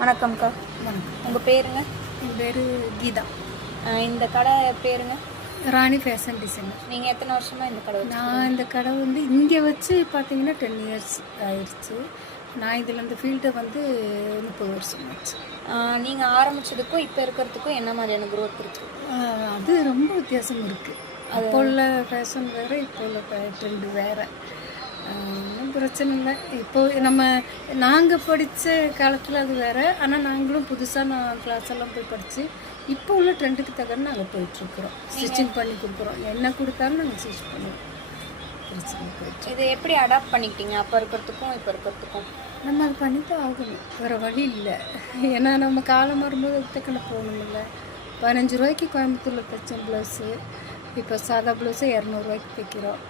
வணக்கம்க்கா. வணக்கம். உங்கள் பேருங்க? என் பேர் கீதா. இந்த கடை பேருங்க? ராணி ஃபேஷன் டிசைனர். நீங்கள் எத்தனை வருஷமாக இந்த கடை நான் இந்த கடை இங்கே வச்சு பார்த்தீங்கன்னா 10 இயர்ஸ் ஆயிடுச்சு. நான் இதில் இந்த ஃபீல்டை 30 வருஷம் ஆச்சு. நீங்கள் ஆரம்பித்ததுக்கும் இப்போ இருக்கிறதுக்கும் என்ன மாதிரியான க்ரோத் இருக்குது? அது ரொம்ப வித்தியாசம் இருக்குது. அப்போ உள்ள ஃபேஷன் வேறு, இப்போ உள்ள ட்ரெண்டு வேறு. ஒன்றும் பிரச்சனை இல்லை. இப்போது நாங்கள் படித்த காலத்தில் அது வேறு. ஆனால் நாங்களும் புதுசாக கிளாஸ் எல்லாம் போய் படித்து இப்போ உள்ள ட்ரெண்டுக்கு தகுந்த நாங்கள் போயிட்டுருக்குறோம். ஸ்டிச்சிங் பண்ணி கொடுக்குறோம். என்ன கொடுத்தாலும் நாங்கள் ஸ்டிச் பண்ணுவோம். பிரச்சனை போயிட்டு இது எப்படி அடாப்ட் பண்ணிக்கிட்டீங்க அப்போ இருக்கிறதுக்கும் இப்போ இருக்கிறதுக்கும்? நம்ம அது பண்ணி தான் ஆகணும், வேறு வழி இல்லை. ஏன்னா நம்ம காலம் வரும்போது தக்கன போகணுமில்ல. 15 ரூபாய்க்கு கோயம்புத்தூரில் தைச்ச ப்ளவுஸு இப்போ சாதா ப்ளவுஸு 200 ரூபாய்க்கு தைக்கிறோம்.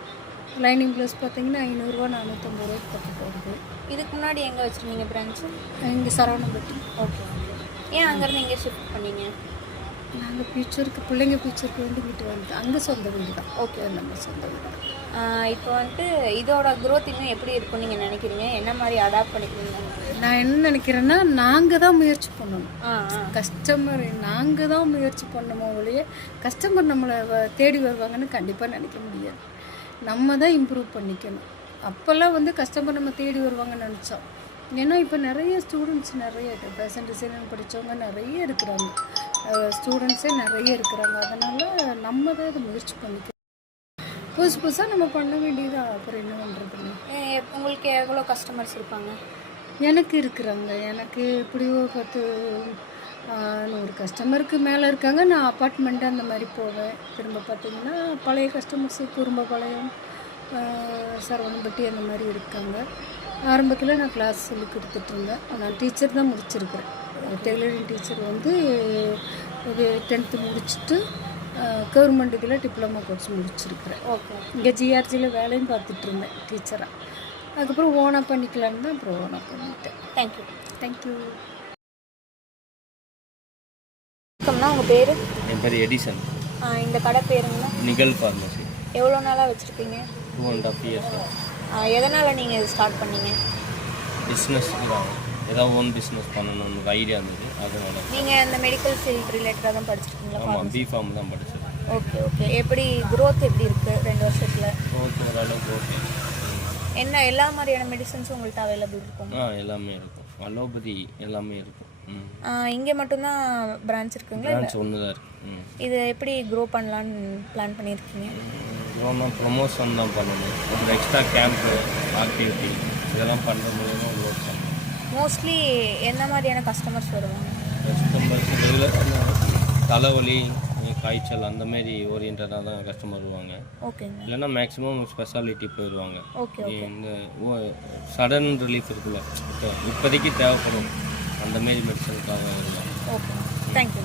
லைனிங் ப்ளவுஸ் பார்த்தீங்கன்னா 500 450 ரூபாய்க்கு தைக்க போகுது. இதுக்கு முன்னாடி எங்கே வச்சுருந்தீங்க பிரான்ச்சு? இங்கே சரவணம்பட்டி. ஓகே. ஏன் அங்கேருந்து இங்கே ஷிஃப்ட் பண்ணீங்க? நாங்கள் ஃபியூச்சருக்கு பிள்ளைங்க ஃபியூச்சருக்கு இங்கிட்டு அங்கே சொந்த வீடு தான். ஓகே, நம்ம சொந்த வீடு தான். இப்போ இதோட க்ரோத் இன்னும் எப்படி இருக்கும்னு நீங்கள் நினைக்கிறீங்க? என்ன மாதிரி அடாப்ட் பண்ணிக்கிறீங்க? நான் என்ன நினைக்கிறேன்னா, நாங்கள் தான் முயற்சி பண்ணணும். கஸ்டமர் நாங்கள் தான் முயற்சி பண்ணணும் ஒழிய கஸ்டமர் நம்மளை தேடி வருவாங்கன்னு கண்டிப்பாக நினைக்க முடியாது. நம்ம தான் இம்ப்ரூவ் பண்ணிக்கணும். அப்போல்லாம் கஸ்டமர் நம்ம தேடி வருவாங்கன்னு நினச்சோம். ஏன்னா இப்போ நிறைய ஸ்டூடெண்ட்ஸ் நிறைய ஃபேஷன் டிசைனர் படித்தவங்க நிறைய இருக்கிறாங்க. ஸ்டூடெண்ட்ஸே நிறைய இருக்கிறாங்க. அதனால் நம்ம தான் அதை முயற்சி பண்ணிக்கணும். புதுசாக நம்ம பண்ண வேண்டியதா. அப்புறம் என்ன பண்ணுறதுன்னு. உங்களுக்கு எவ்வளோ கஸ்டமர்ஸ் இருப்பாங்க? எனக்கு இருக்கிறாங்க. எனக்கு எப்படியோ 100 கஸ்டமருக்கு மேலே இருக்காங்க. நான் அப்பார்ட்மெண்ட்டு அந்த மாதிரி போவேன். திரும்ப பார்த்திங்கன்னா பழைய கஸ்டமர்ஸு குறும்பபாளையம், சரவணம்பட்டி அந்த மாதிரி இருக்காங்க. ஆரம்பத்தில் நான் கிளாஸ் சொல்லி கொடுத்துட்ருந்தேன். நான் டீச்சர் தான் முடிச்சிருக்கிறேன். டெய்லரிங் டீச்சர் இது 10th முடிச்சுட்டு கவர்மெண்ட் இதில் டிப்ளமா கோர்ஸ் முடிச்சிருக்கிறேன். ஓகே. இங்கே ஜிஆர்ஜியில் வேலையும் பார்த்துட்ருந்தேன் டீச்சராக. அதுக்கப்புறம் ஓனாக பண்ணிக்கலான்னு தான் அப்புறம் ஓனாக பண்ணிட்டேன். தேங்க்யூ. தேங்க்யூ. வணக்கம்ண்ணா, உங்கள் பேர்? என் பேர் எடிசன். இந்த கடை பேருங்கண்ணா? நிகழ் ஃபார்மசி. எவ்வளோ நாளாக வச்சுருக்கீங்க? 2.5 years. எதனால் நீங்கள் இது ஸ்டார்ட் பண்ணீங்க? பிஸ்னஸ் தான், ஏதாவது ஓன் பிஸ்னஸ் பண்ணணும்னு ஒரு ஐடியா இருந்தது. அதனால. நீங்கள் இந்த மெடிக்கல் ஃபீல்ட் ரிலேட்டடாக தான் படிச்சிருக்கீங்களா? ஆமாம், பிஃபார்ம் தான் படித்தேன். Okay okay. எப்படி க்ரோத் எப்படி இருக்குது 2 வருஷத்தில்? க்ரோத் ஓரளவுக்கு ஓகே. என்ன எல்லா மாதிரியான மெடிசன்ஸும் உங்கள்கிட்ட அவைலபிள் இருக்கும்? எல்லாமே இருக்கும். அலோபதி எல்லாமே இருக்கும். இங்கே மட்டும்தான் பிரான்ச் இருக்குங்களா? பிரான்ச் ஒன்று தான் இருக்குது. இது எப்படி க்ரோ பண்ணலான்னு பிளான் பண்ணியிருக்கீங்க? க்ரோனா ப்ரொமோஷன் தான் பண்ணணும். ஒரு எக்ஸ்ட்ரா கேம்ப்பு, ஆக்டிவிட்டி இதெல்லாம் பண்ணுற மூலமாக க்ரோத் பண்ணணும். மோஸ்ட்லி என்ன மாதிரியான கஸ்டமர்ஸ் வருவாங்க? கஸ்டமர்ஸ் ரெகுலர் தலைவலி, காய்ச்சல் அந்தமாரி ஓரியன்டாக தான் கஸ்டமர் வருவாங்க. ஓகேங்க. இல்லைன்னா மேக்ஸிமம் ஸ்பெஷாலிட்டி போயிடுவாங்க. ஓகே. இந்த சடன் ரிலீஃப் இருக்குல்ல, இப்போதைக்கு தேவைப்படும் அந்தமாரி மெடிசனுக்காக வருவாங்க. Okay, thank you.